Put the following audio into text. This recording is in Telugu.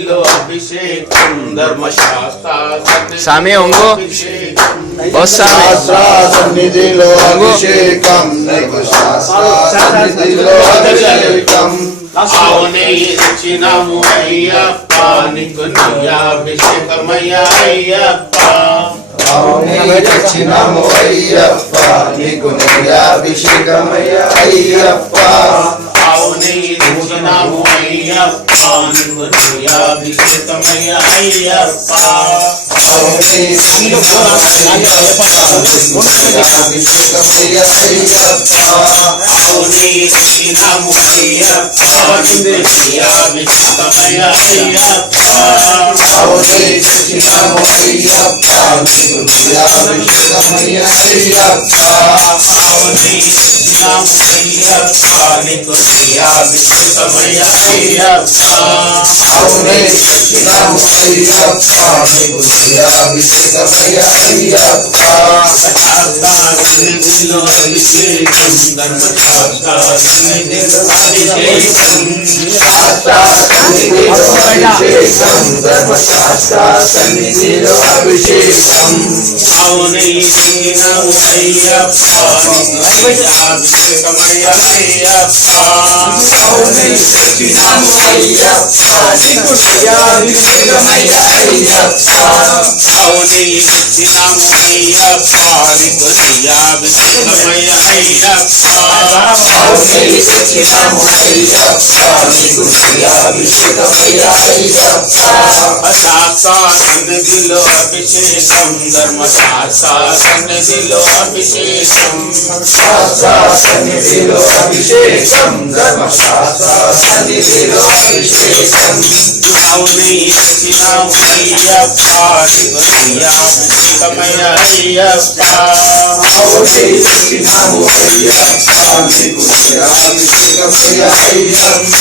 సన్నిధిలో అభిషేకం ధర్మశాస్త్ర స్వామి ఒంగు ఓ స్వామి సన్నిధిలో అభిషేకం సన్నిధిలో అభిషేకం అవునే ఇచ్చినాము అయ్యప్ప నీకు అభిషేకమయ్యా అయ్యప్ప తెచ్చినాము అయ్యప్ప నీకు అభిషేకమయ్యా అయ్యప్ప అవునే ఇచ్చినాము అయ్యప్ప నీకు అభిషేకమయ్యా అయ్యప్ప అభిషేకమయ్యా అయ్యప్ప అవునే ఇచ్చినాము అయ్యప్ప నీకు అభిషేకమయ్యా అయ్యప్ప అవునే తెచ్చినాము అయ్యప్ప నీకు అభిషేకమయ్యా అయ్యప్ప అవునే ఇచ్చినాము అయ్యప్ప నీకు అభిషేకమయ్యా అయ్యప్ప అవునే తెచ్చినాము అయ్యప్ప నీకు అభిషేకమయ్యా అయ్యప్ప సన్నిధిలో అభిషేకం ధర్మశాస్త్ర సన్నిధిలో అభిషేకం అభిషేకం ధర్మశాస్త్ర సన్నిధిలో అభిషేకం అవునే ఇచ్చినాము అయ్యప్ప నీకు అభిషేకమయ్యా అయ్యప్ప అవునే తెచ్చినాము అయ్యప్ప నీకు అభిషేకమయ్యా అయ్యప్ప అవునే ఇచ్చినాము అయ్యప్ప నీకు అభిషేకమయ్యా అయ్యప్ప అవునే తెచ్చినాము అయ్యప్ప నీకు అభిషేకమయ్యా అయ్యప్ప సన్నిధిలో అభిషేకం ధర్మశాస్త్ర సన్నిధిలో అభిషేకం సన్నిధిలో అభిషేకం ధర్మశాస్త్ర సన్నిధిలో అభిషేకం అవునే ఇచ్చినాము అయ్యప్ప నీకు అభిషేకమయ్యా అయ్యప్ప అవునే తెచ్చినాము అయ్యప్ప నీకు అభిషేకమయ్యా అయ్యప్ప